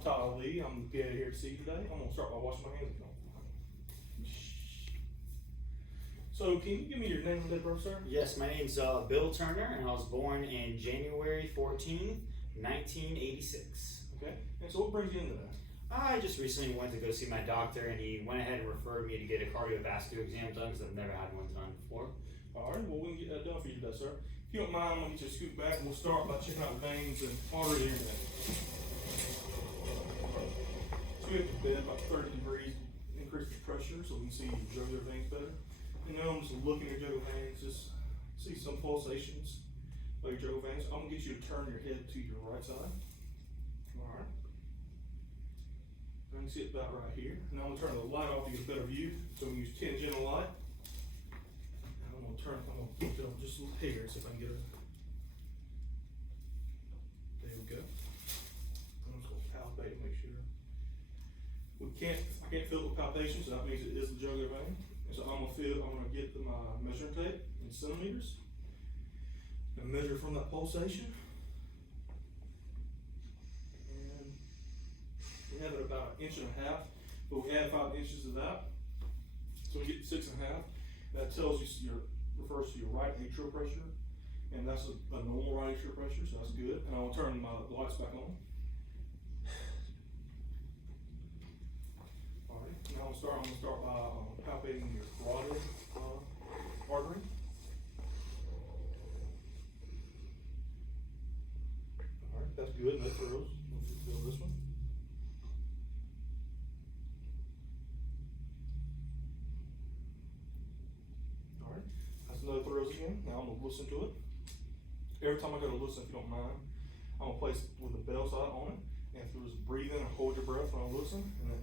I'm Tyler. I'm glad here to see you today. I'm gonna start by washing my hands. So, can you give me your name and date of birth, sir? Yes, my name's Bill Turner, and I was born in January 14th, 1986. Okay. And so, what brings you in today? I just recently went to go see my doctor, and he went ahead and referred me to get a cardiovascular exam done because I've never had one done before. All right. Well, we can get that done for you today, sir. If you don't mind, I'm gonna get you to scoot back, and we'll start by checking out the veins and arteries and everything. So we have to bed about 30 degrees, increase the pressure so we can see your jugular veins better. And then I'm just looking at your jugular veins, just see some pulsations of your jugular veins. I'm gonna get you to turn your head to your right side. All right. And you see it about right here. Now I'm gonna turn the light off to get a better view. So I'm gonna use tangential light. And I'm gonna keep it on just a little here, see if I can get it. There we go. I'm just gonna palpate and make sure. I can't feel it with palpation, so that means it is the jugular vein. And so I'm gonna get my measuring tape in centimeters and measure from that pulsation. And we have it about 1.5 inches, but we add 5 inches to that. So we get 6.5. That tells you refers to your right atrial pressure, and that's a normal right atrial pressure, so that's good. And I'll turn my lights back on. Now I'm gonna start by palpating your carotid artery. All right, that's good. No thrills. Let's feel this one. All right, that's no thrills again. Now I'm gonna listen to it. Every time I go to listen, if you don't mind, I'm gonna place it with the bell side on it. And if you just breathe in and hold your breath when I listen, and then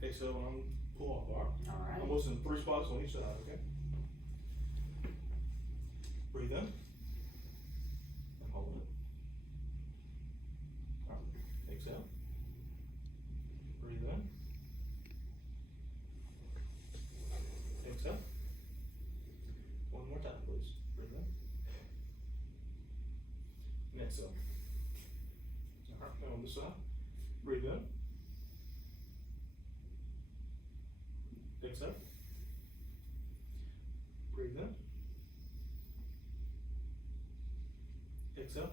exhale when I'm pull off. All right. I'm listening 3 spots on each side. Okay. Breathe in and hold it. All right. Exhale. Breathe in. Exhale. One more time, please. Breathe in. And exhale. All right, now on this side, breathe in. Exhale. Breathe in. Exhale.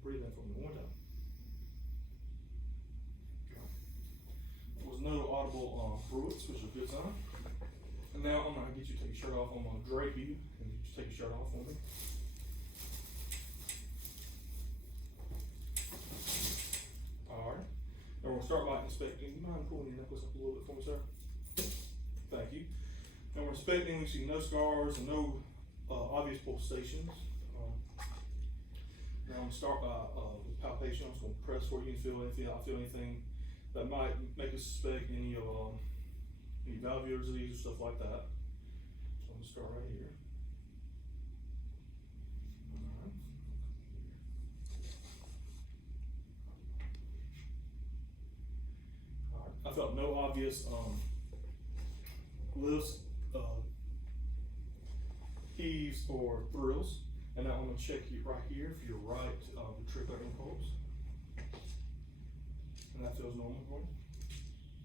Breathe in for me one more time. There was no audible bruits, which is a good sign. And now I'm going to get you to take your shirt off. I'm going to drape you, and you just take your shirt off for me. And we'll start by inspecting. Do you mind pulling your necklace up a little bit for me, sir? Thank you. And we're inspecting. We see no scars and no obvious pulsations. Now I'm going to start by with palpation. I'm just going to press for you and feel anything that might make us suspect any valvular disease or stuff like that. So I'm going to start right here. I felt no obvious lifts, heaves, or thrills. And now I'm going to check you right here for your right ventricular impulse. And that feels normal for you.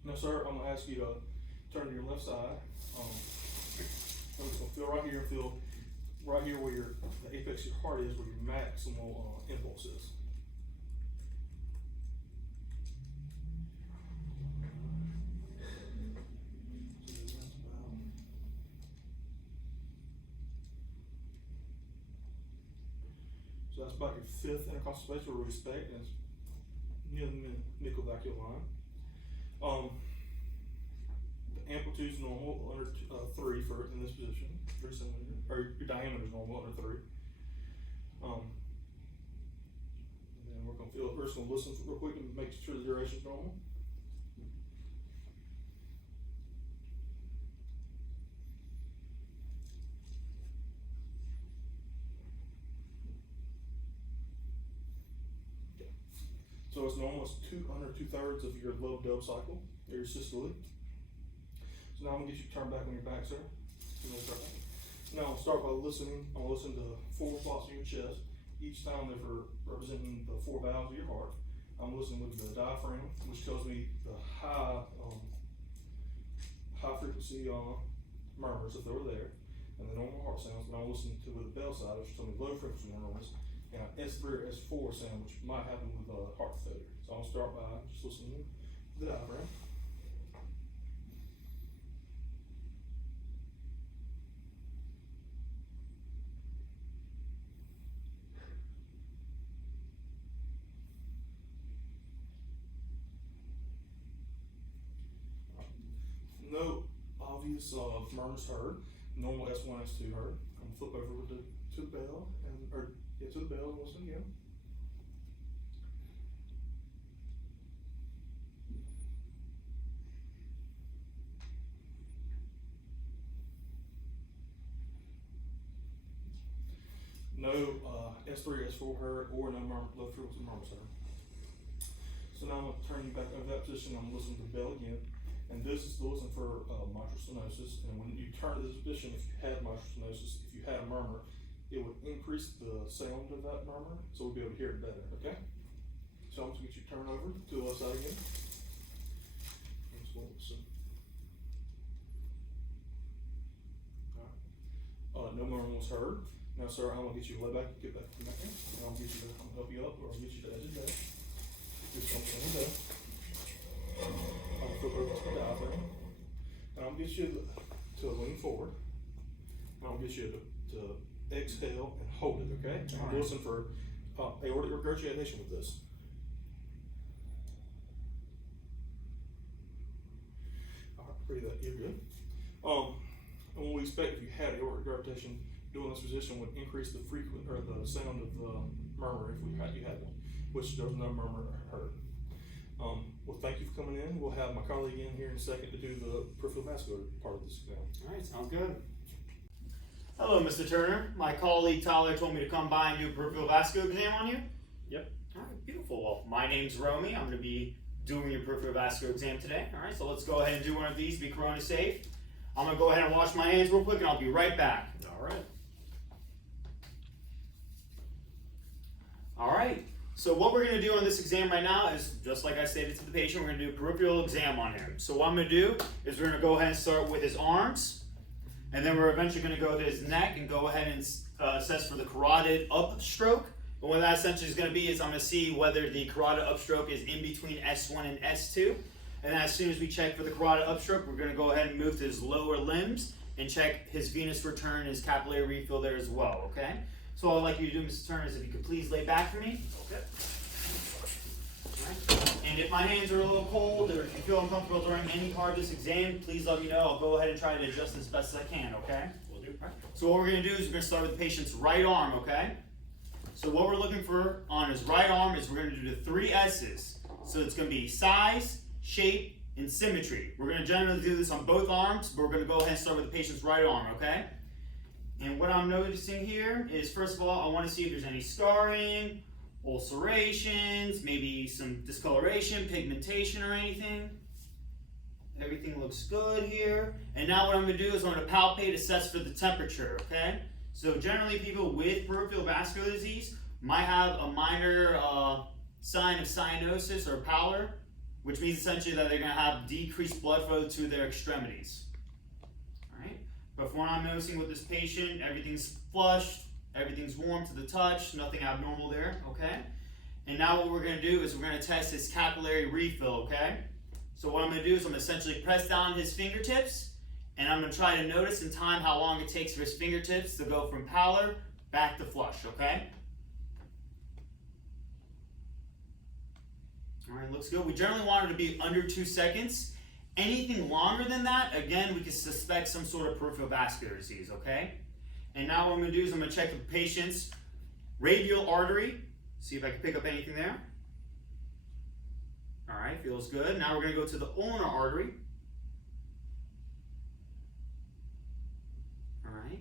Now, sir, I'm going to ask you to turn to your left side. I'm just going to feel right here and feel right here where the apex of your heart is, where your maximal impulse is. So that's about your 5th intercostal space where we respect, and it's near the nickel-vacuole line. The amplitude is normal under 3 in this position, 3 centimeters, or your diameter is normal under 3. And then we're just gonna listen real quick and make sure the duration is normal. So it's normal, it's under 2/3 of your low dub cycle, or your systole. So now I'm gonna get you to turn back on your back, sir. Now I'll start by listening. I'll listen to 4 spots in your chest. each time they're representing the 4 valves of your heart. I'm listening with the diaphragm, which tells me the high frequency murmurs if they were there, and the normal heart sounds. And I'm listening to with the bell side, which tells me low frequency murmurs, and an S3 or S4 sound, which might happen with heart failure. So I'm gonna start by just listening to the diaphragm. No obvious murmurs heard. Normal S1, S2 heard. I'm gonna flip over to the bell to the bell and listen again. No S3, S4 heard, or no low frequency murmurs heard. So now I'm gonna turn you back over that position. I'm listening to the bell again. And this is to listen for mitral stenosis. And when you turn to this position, if you had mitral stenosis, if you had a murmur, it would increase the sound of that murmur, so we'll be able to hear it better, okay? So I'm just gonna get you to turn over to the left side again. And just listen. Alright. No murmur was heard. Now, sir, I'm gonna get you to lay back, get back to the neck, and I'm gonna help you up, or I'll get you to the edge of the bed. Do something in the bed. I'm gonna flip over to the diaphragm, and I'm gonna get you to lean forward, and I'll get you to exhale and hold it, okay? And I'm listening for aortic regurgitation with this. Alright, breathe out, you're good. And what we expect if you had aortic regurgitation, doing this position would increase the the sound of the murmur if you had one, which there's no murmur heard. Well, thank you for coming in. We'll have my colleague in here in a second to do the peripheral vascular part of this exam. All right, sounds good. Hello, Mr. Turner. My colleague Tyler told me to come by and do a peripheral vascular exam on you. Yep. All right, beautiful. Well, my name's Romi. I'm going to be doing your peripheral vascular exam today. All right, so let's go ahead and do one of these, be corona safe. I'm going to go ahead and wash my hands real quick, and I'll be right back. All right. All right. So what we're going to do on this exam right now is, just like I stated to the patient, we're going to do a peripheral exam on him. So what I'm going to do is we're going to go ahead and start with his arms, and then we're eventually going to go to his neck and go ahead and assess for the carotid upstroke. And what that essentially is going to be is I'm going to see whether the carotid upstroke is in between S1 and S2. And then as soon as we check for the carotid upstroke, we're going to go ahead and move to his lower limbs and check his venous return, his capillary refill there as well, okay? So all I'd like you to do, Mr. Turner, is if you could please lay back for me. Okay. Right. And if my hands are a little cold, or if you feel uncomfortable during any part of this exam, please let me know. I'll go ahead and try to adjust as best as I can, okay? Will do. Right. So what we're going to do is we're going to start with the patient's right arm, okay? So what we're looking for on his right arm is we're going to do the 3 S's. So it's going to be size, shape, and symmetry. We're going to generally do this on both arms, but we're going to go ahead and start with the patient's right arm, okay? And what I'm noticing here is, first of all, I want to see if there's any scarring, ulcerations, maybe some discoloration, pigmentation, or anything. Everything looks good here. And now what I'm going to do is I'm going to palpate, assess for the temperature, okay? So generally people with peripheral vascular disease might have a minor sign of cyanosis or pallor, which means essentially that they're going to have decreased blood flow to their extremities. But from what I'm noticing with this patient, everything's flushed, everything's warm to the touch, nothing abnormal there, okay? And now what we're going to do is we're going to test his capillary refill, okay? So what I'm going to do is I'm going to essentially press down his fingertips, and I'm going to try to notice in time how long it takes for his fingertips to go from pallor back to flush, okay? All right, looks good. We generally want it to be under 2 seconds. Anything longer than that, again, we can suspect some sort of peripheral vascular disease, okay? And now what I'm going to do is I'm going to check the patient's radial artery, see if I can pick up anything there. All right, feels good. Now we're going to go to the ulnar artery. All right,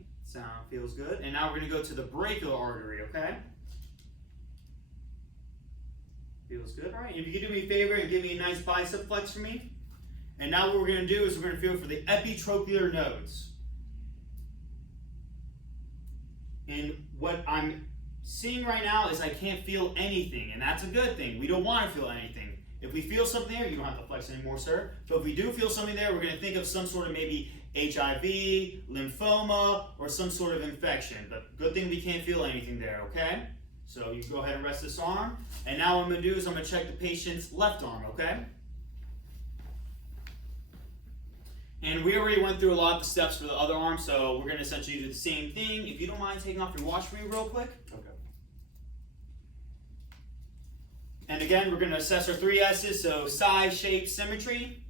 feels good. And now we're going to go to the brachial artery, okay? Feels good. All right, if you could do me a favor and give me a nice bicep flex for me. And now what we're going to do is we're going to feel for the epitrochlear nodes. And what I'm seeing right now is I can't feel anything, and that's a good thing. We don't want to feel anything. If we feel something there, you don't have to flex anymore, sir. But if we do feel something there, we're going to think of some sort of maybe HIV, lymphoma, or some sort of infection. But good thing we can't feel anything there, okay? So you go ahead and rest this arm. And now what I'm going to do is I'm going to check the patient's left arm, okay? And we already went through a lot of the steps for the other arm, so we're going to essentially do the same thing. If you don't mind taking off your watch for me real quick. Okay. And again, we're going to assess our 3 S's, so size, shape, symmetry.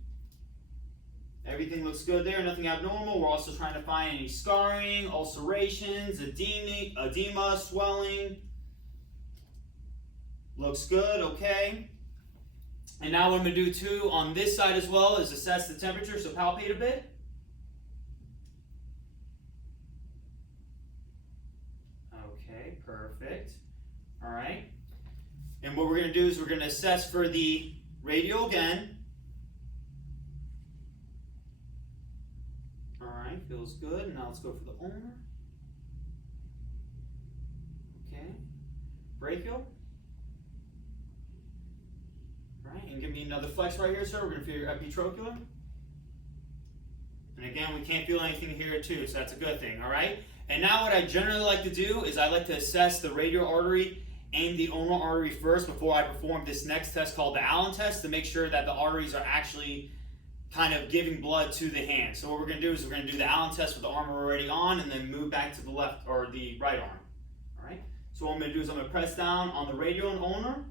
Everything looks good there, nothing abnormal. We're also trying to find any scarring, ulcerations, edema, swelling. Looks good, okay. And now what I'm going to do too on this side as well is assess the temperature, so palpate a bit. Okay, perfect. All right. And what we're going to do is we're going to assess for the radial again. All right, feels good. Now let's go for the ulnar. Okay. Brachial. All right, and give me another flex right here, sir. We're going to feel your epitrochlear. And again, we can't feel anything here too, so that's a good thing, all right? And now what I generally like to do is I like to assess the radial artery and the ulnar artery first before I perform this next test called the Allen test to make sure that the arteries are actually kind of giving blood to the hand. So what we're going to do is we're going to do the Allen test with the arm we're already on and then move back to the left or the right arm. All right. So what I'm going to do is I'm going to press down on the radial and ulnar.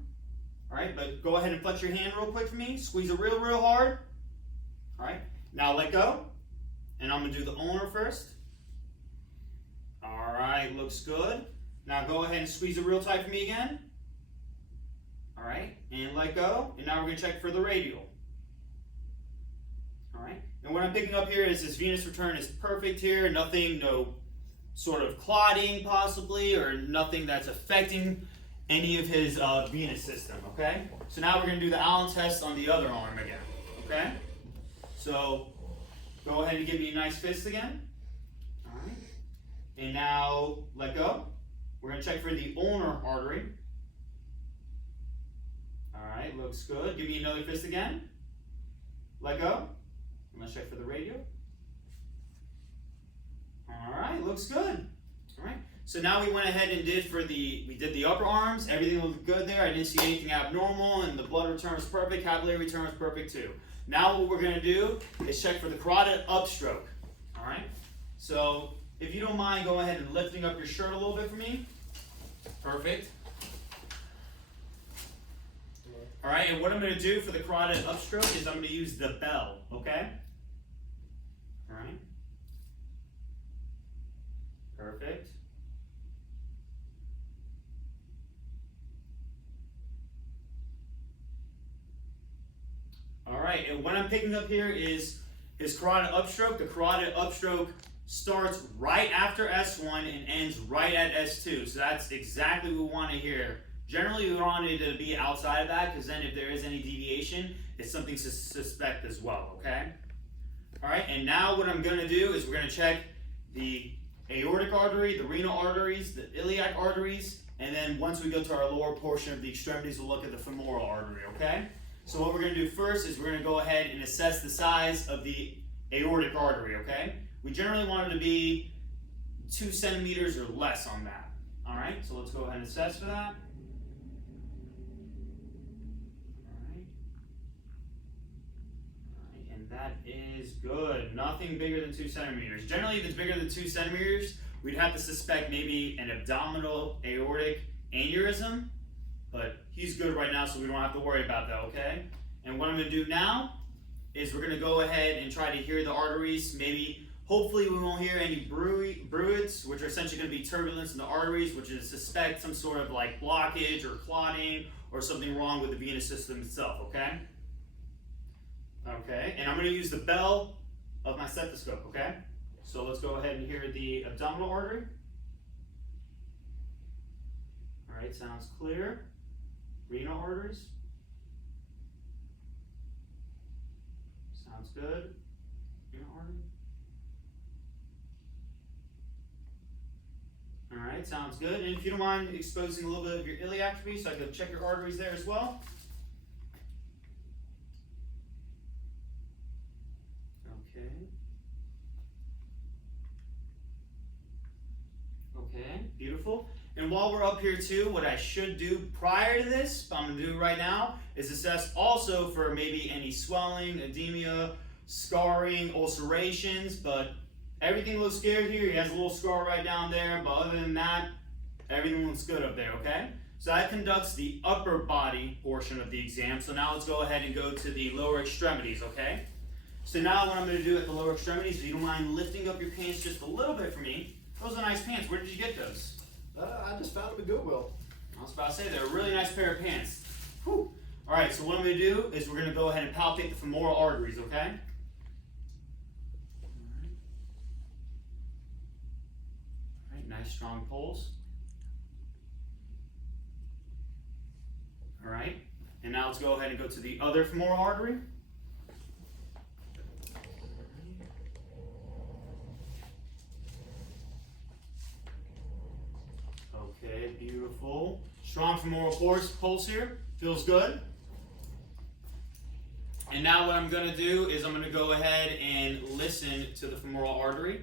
All right, but go ahead and flex your hand real quick for me. Squeeze it real hard. All right. Now let go. And I'm going to do the ulnar first. All right, looks good. Now go ahead and squeeze it real tight for me again. All right, and let go. And now we're going to check for the radial. All right, and what I'm picking up here is this venous return is perfect here. Nothing, no sort of clotting possibly, or nothing that's affecting any of his venous system, okay? So now we're going to do the Allen test on the other arm again, okay? So go ahead and give me a nice fist again. All right, and now let go. We're going to check for the ulnar artery. All right, looks good. Give me another fist again. Let go. And let's check for the radial. All right, looks good. All right, so now we went ahead and we did the upper arms. Everything looked good there. I didn't see anything abnormal, and the blood return was perfect. Capillary return was perfect too. Now what we're going to do is check for the carotid upstroke. All right, so if you don't mind, go ahead and lifting up your shirt a little bit for me. Perfect. All right, and what I'm going to do for the carotid upstroke is I'm going to use the bell, okay? All right. Perfect. All right, and what I'm picking up here is his carotid upstroke. The carotid upstroke starts right after S1 and ends right at S2. So that's exactly what we want to hear. Generally, we want it to be outside of that because then if there is any deviation, it's something to suspect as well, okay? All right, and now what I'm going to do is we're going to check the aortic artery, the renal arteries, the iliac arteries, and then once we go to our lower portion of the extremities, we'll look at the femoral artery, okay? So what we're going to do first is we're going to go ahead and assess the size of the aortic artery, okay? We generally want it to be 2 centimeters or less on that. All right, so let's go ahead and assess for that. All right, and that is good. Nothing bigger than 2 centimeters. Generally, if it's bigger than 2 centimeters, we'd have to suspect maybe an abdominal aortic aneurysm, but he's good right now, so we don't have to worry about that, okay? And what I'm going to do now is we're going to go ahead and try to hear the arteries. Maybe, hopefully we won't hear any bruits, which are essentially going to be turbulence in the arteries, which is suspect some sort of like blockage or clotting or something wrong with the venous system itself, okay? Okay, and I'm going to use the bell of my stethoscope, okay? So let's go ahead and hear the abdominal artery. All right, sounds clear. Renal arteries. Sounds good. Renal artery. Alright, sounds good. And if you don't mind exposing a little bit of your iliac for me so I can check your arteries there as well. Okay. Okay, beautiful. And while we're up here too, what I should do prior to this, I'm going to do right now, is assess also for maybe any swelling, edema, scarring, ulcerations, but everything looks good here. He has a little scar right down there, but other than that, everything looks good up there, okay? So that conducts the upper body portion of the exam. So now let's go ahead and go to the lower extremities, okay? So now what I'm going to do at the lower extremities, if you don't mind lifting up your pants just a little bit for me. Those are nice pants. Where did you get those? I just found them at Goodwill. I was about to say, they're a really nice pair of pants. Whew. Alright, so what I'm going to do is we're going to go ahead and palpate the femoral arteries, okay? Alright, nice strong pulse. Alright, and now let's go ahead and go to the other femoral artery. Okay, beautiful. Strong femoral pulse here. Feels good. And now what I'm going to do is I'm going to go ahead and listen to the femoral artery.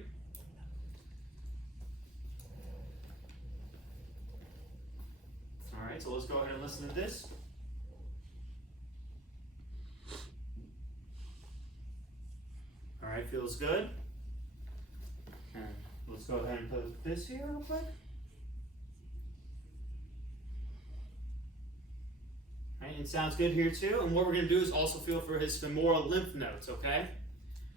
Alright, so let's go ahead and listen to this. Alright, feels good. And let's go ahead and put this here real quick. Alright, it sounds good here too. And what we're going to do is also feel for his femoral lymph nodes, okay?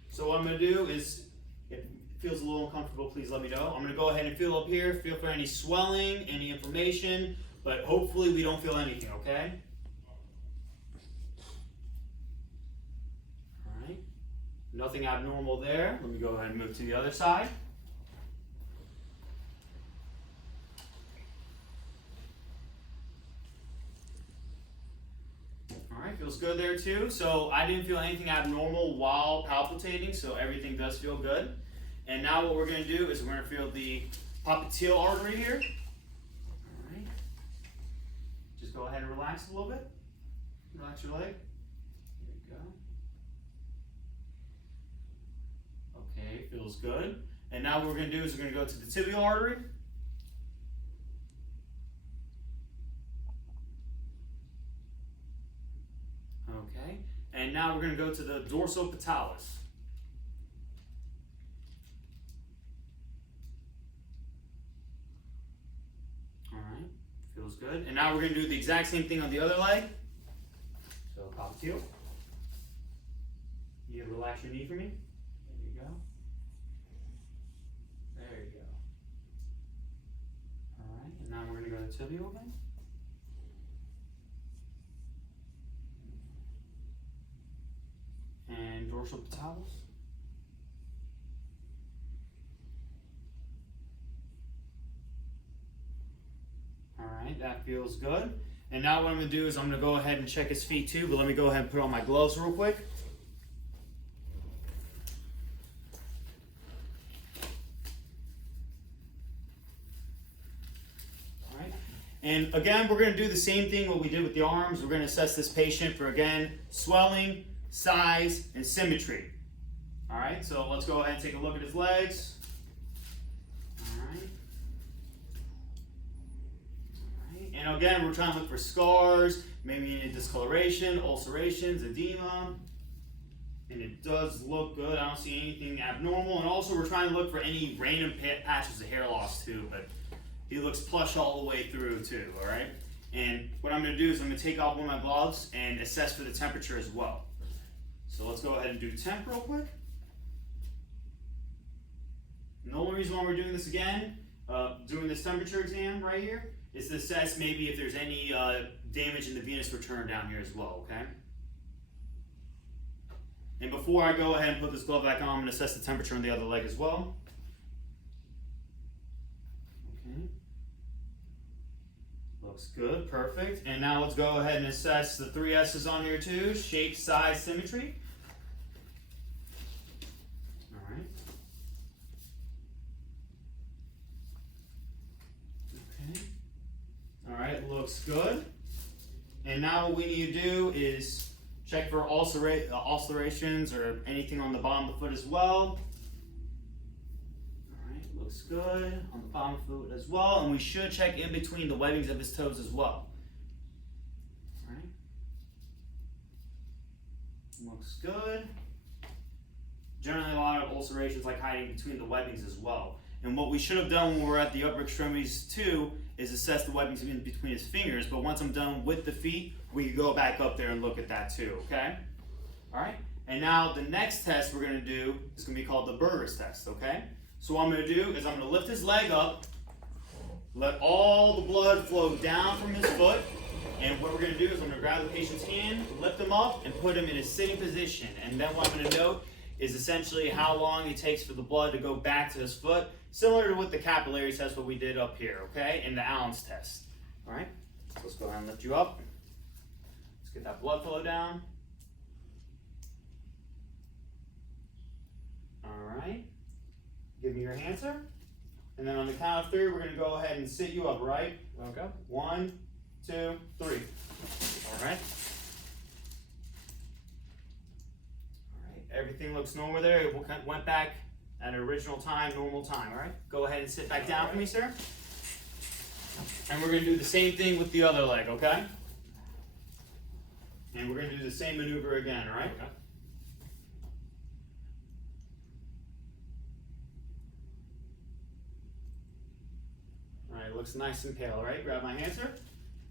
So what I'm going to do is, if it feels a little uncomfortable, please let me know. I'm going to go ahead and feel up here, feel for any swelling, any inflammation, but hopefully we don't feel anything, okay? Alright, nothing abnormal there. Let me go ahead and move to the other side. Alright, feels good there too. So I didn't feel anything abnormal while palpitating, so everything does feel good. And now what we're going to do is we're going to feel the popliteal artery here. Alright. Just go ahead and relax a little bit. Relax your leg. There you go. Okay, feels good. And now what we're going to do is we're going to go to the tibial artery. Okay, and now we're going to go to the dorsopatalis. Alright, feels good. And now we're going to do the exact same thing on the other leg. So, popliteal. You relax your knee for me. There you go. There you go. Alright, and now we're going to go to tibial again. And dorsal patalis. Alright, that feels good. And now what I'm going to do is I'm going to go ahead and check his feet too, but let me go ahead and put on my gloves real quick. Alright, and again, we're going to do the same thing what we did with the arms. We're going to assess this patient for, again, swelling, size, and symmetry. Alright, so let's go ahead and take a look at his legs. Alright. Alright, and again, we're trying to look for scars, maybe any discoloration, ulcerations, edema. And it does look good. I don't see anything abnormal. And also, we're trying to look for any random patches of hair loss too, but he looks plush all the way through too, alright? And what I'm going to do is I'm going to take off one of my gloves and assess for the temperature as well. So let's go ahead and do temp real quick. And the only reason why we're doing this again, doing this temperature exam right here, is to assess maybe if there's any damage in the venous return down here as well, okay? And before I go ahead and put this glove back on, I'm going to assess the temperature on the other leg as well. Okay. Looks good, perfect. And now let's go ahead and assess the 3 S's on here too, shape, size, symmetry. looks good. And now what we need to do is check for ulcerations or anything on the bottom of the foot as well. Alright, looks good on the bottom of the foot as well. And we should check in between the webbings of his toes as well. Alright. Looks good. Generally a lot of ulcerations like hiding between the webbings as well. And what we should have done when we were at the upper extremities too is assess the webbings in between his fingers, but once I'm done with the feet, we can go back up there and look at that too, okay? Alright, and now the next test we're going to do is going to be called the Berger's test, okay? So what I'm going to do is I'm going to lift his leg up, let all the blood flow down from his foot, and what we're going to do is I'm going to grab the patient's hand, lift him up, and put him in a sitting position. And then what I'm going to note is essentially how long it takes for the blood to go back to his foot, similar to what the capillary test what we did up here, okay, in the Allen's test. All right, so let's go ahead and lift you up. Let's get that blood flow down. All right, give me your hand, sir. And then on the count of 3, we're going to go ahead and sit you up, right? Okay. 1, 2, 3. All right. Everything looks normal there. It went back at original time, normal time, all right? Go ahead and sit back down for me, sir. And we're going to do the same thing with the other leg, okay? And we're going to do the same maneuver again, all right? Okay. All right, looks nice and pale, all right? Grab my hand, sir.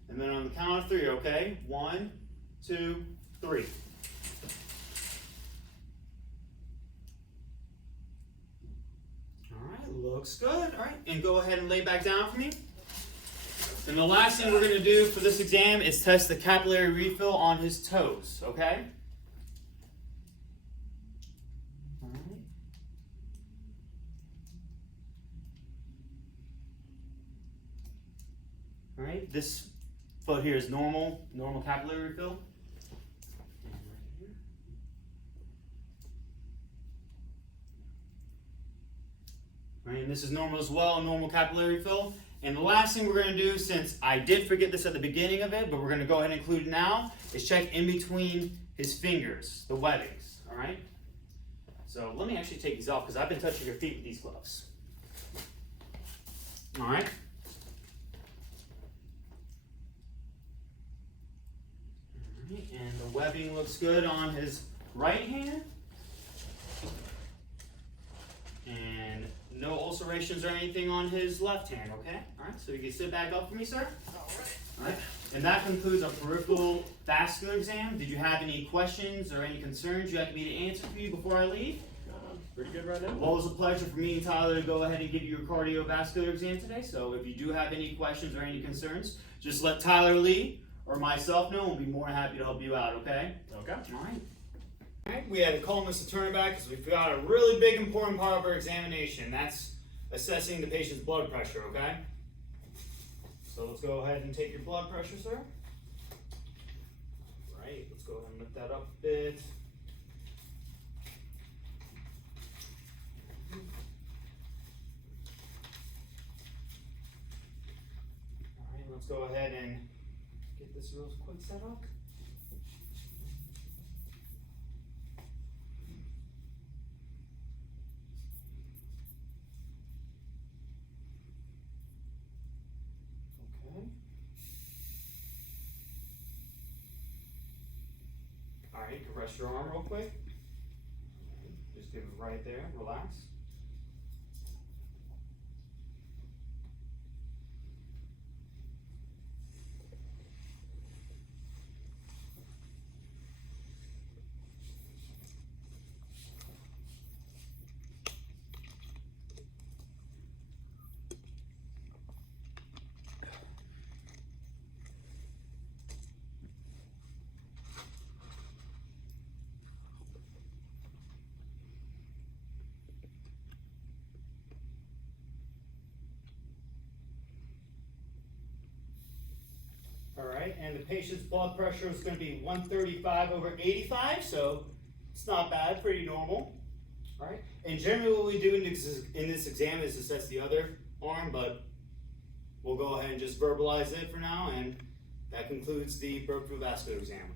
And then on the count of 3, okay? 1, 2, 3. Looks good. All right, and go ahead and lay back down for me. And the last thing we're going to do for this exam is test the capillary refill on his toes, okay? All right. All right, this foot here is normal capillary refill. Right, and this is normal as well, normal capillary fill. And the last thing we're going to do, since I did forget this at the beginning of it, but we're going to go ahead and include it now, is check in between his fingers, the webbings, all right? So let me actually take these off because I've been touching your feet with these gloves. All right? All right, and the webbing looks good on his right hand. And no ulcerations or anything on his left hand, okay? All right, so you can sit back up for me, sir. All right. And that concludes our peripheral vascular exam. Did you have any questions or any concerns you'd like me to answer for you before I leave? Pretty good right now. Well, it was a pleasure for me and Tyler to go ahead and give you a cardiovascular exam today. So if you do have any questions or any concerns, just let Tyler Lee or myself know. We'll be more than happy to help you out, okay? Okay. All right. Alright, we had to call Mr. Turnerback because we forgot a really big important part of our examination. That's assessing the patient's blood pressure, okay? So let's go ahead and take your blood pressure, sir. Right, let's go ahead and lift that up a bit. Alright, let's go ahead and get this real quick set up. Alright, you can rest your arm real quick. Just give it right there, relax. Alright, and the patient's blood pressure is going to be 135/85, so it's not bad, pretty normal. Alright, and generally what we do in this exam is assess the other arm, but we'll go ahead and just verbalize it for now, and that concludes the peripheral vascular exam.